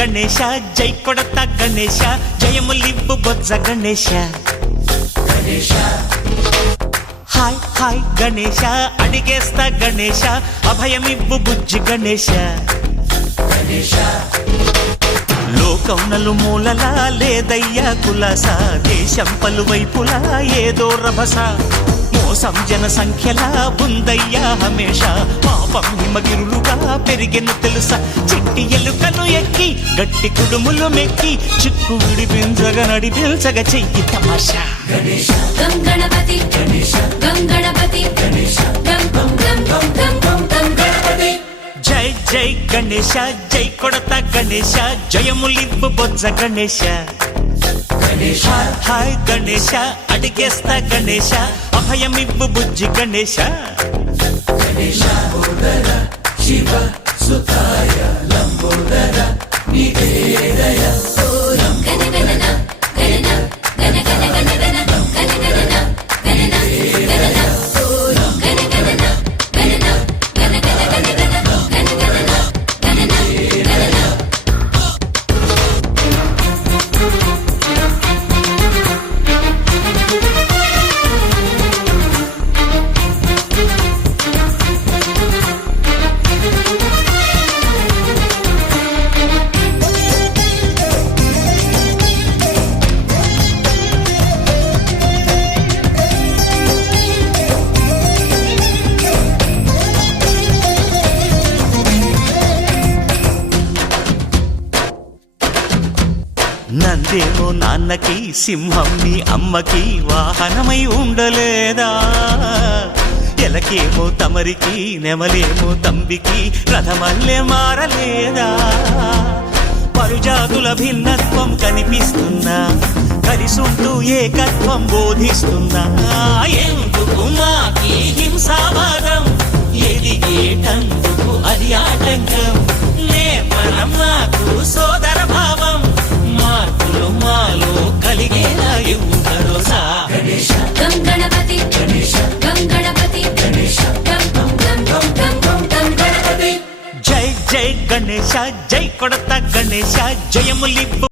గణేశ జై కొడత గణేశ జయములివ్వు బొజ్జ Ganesha hi hi Ganesha అడిగేస్తా Ganesha అభయమివ్వు బుజ్జి గణేశ లోకం నలుమూలలా లేదయ్యా కులాస దేశం పలువైపులా ఏదో రభస మోసం జన సంఖ్యలా ఉందయ్యా హమేష పాపం హిమగిరులుగా పెరిగెను తెలుసా చిట్టి ఎలుకను ఎక్కి గట్టి కుడుములు మెక్కి చిక్కు విడిపించగా నడిపించగా చెయ్యి తమాషా గం గణపతి గణపతి జై జై గణేశ జై కొడత గణేశ జయములివ్వు బొజ్జ గణేశ హాయ్ గణేశ అడిగేస్తా గణేశ అభయమివ్వు బుజ్జి గణేశ శివ సుతాయ లంబోదర నివేదయ నందేమో నాన్నకి సింహం నీ అమ్మకి వాహనమై ఉండలేదా ఎలకేమో తమరికి నెమలేమో తంబికి రథమల్లే మారలేదా పరుజాతుల భిన్నత్వం కనిపిస్తున్నా కలిసుంటూ ఏకత్వం బోధిస్తున్నా ఎందుకు మాకి హింసావాదం ఎదిగేటందుకు అది ఆటంకం నేపరం నాకు సోదర భావం మార్పులు మాలో కలిగేలా భరోసా గం గణపతి గణపతి జై జై గణేశ జై కొడత గణేశ జయములివ్వు